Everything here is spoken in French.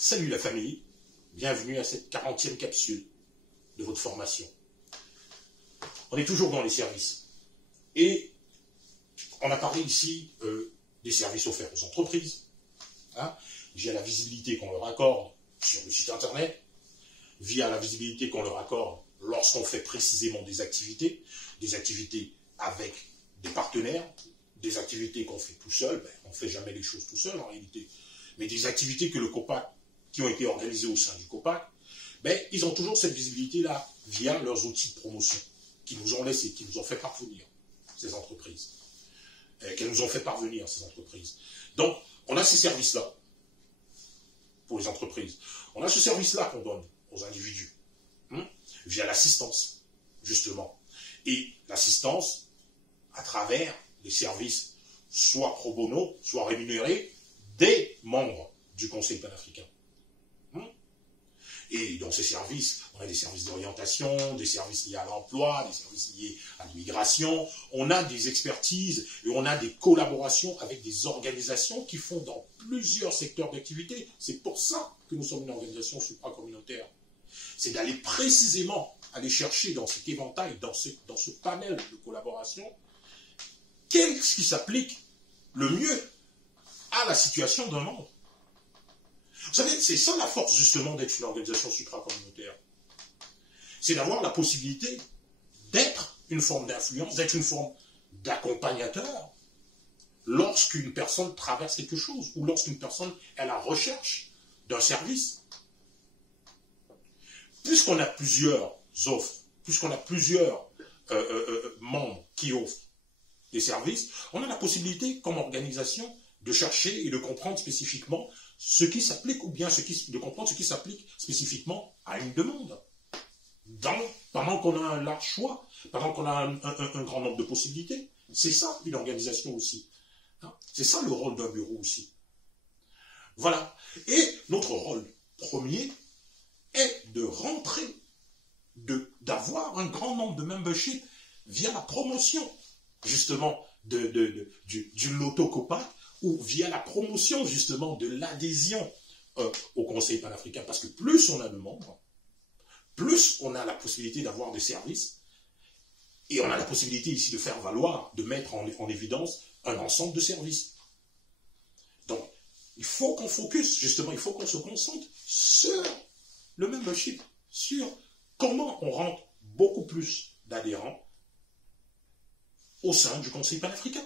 Salut la famille, bienvenue à cette 40e capsule de votre formation. On est toujours dans les services et on a parlé ici des services offerts aux entreprises, via la visibilité qu'on leur accorde sur le site internet, via la visibilité qu'on leur accorde lorsqu'on fait précisément des activités avec des partenaires, des activités qu'on fait tout seul, on ne fait jamais les choses tout seul en réalité, mais des activités que le COPAC, qui ont été organisés au sein du COPAC, ils ont toujours cette visibilité-là via leurs outils de promotion qu'ils nous ont laissés, qu'ils nous ont fait parvenir, ces entreprises. Donc, on a ces services-là pour les entreprises. On a ce service-là qu'on donne aux individus, via l'assistance, justement. Et l'assistance à travers les services, soit pro bono, soit rémunérés, des membres du Conseil panafricain. Et dans ces services, on a des services d'orientation, des services liés à l'emploi, des services liés à l'immigration, on a des expertises et on a des collaborations avec des organisations qui font dans plusieurs secteurs d'activité. C'est pour ça que nous sommes une organisation supracommunautaire. C'est d'aller précisément aller chercher dans cet éventail, dans ce panel de collaboration, qu'est-ce qui s'applique le mieux à la situation d'un membre. Vous savez, c'est ça la force justement d'être une organisation supracommunautaire. C'est d'avoir la possibilité d'être une forme d'influence, d'être une forme d'accompagnateur lorsqu'une personne traverse quelque chose ou lorsqu'une personne est à la recherche d'un service. Puisqu'on a plusieurs offres, puisqu'on a plusieurs membres qui offrent des services, on a la possibilité comme organisation de chercher et de comprendre spécifiquement ce qui s'applique ou bien de comprendre ce qui s'applique spécifiquement à une demande. Pendant qu'on a un large choix, pendant qu'on a un grand nombre de possibilités, c'est ça une organisation aussi. C'est ça le rôle d'un bureau aussi. Voilà. Et notre rôle premier est de rentrer, d'avoir un grand nombre de membership via la promotion, justement, du loto COPAC, ou via la promotion justement de l'adhésion au Conseil panafricain. Parce que plus on a de membres, plus on a la possibilité d'avoir des services, et on a la possibilité ici de faire valoir, de mettre en évidence un ensemble de services. Donc, il faut qu'on focus, justement, il faut qu'on se concentre sur le membership, sur comment on rentre beaucoup plus d'adhérents au sein du Conseil panafricain.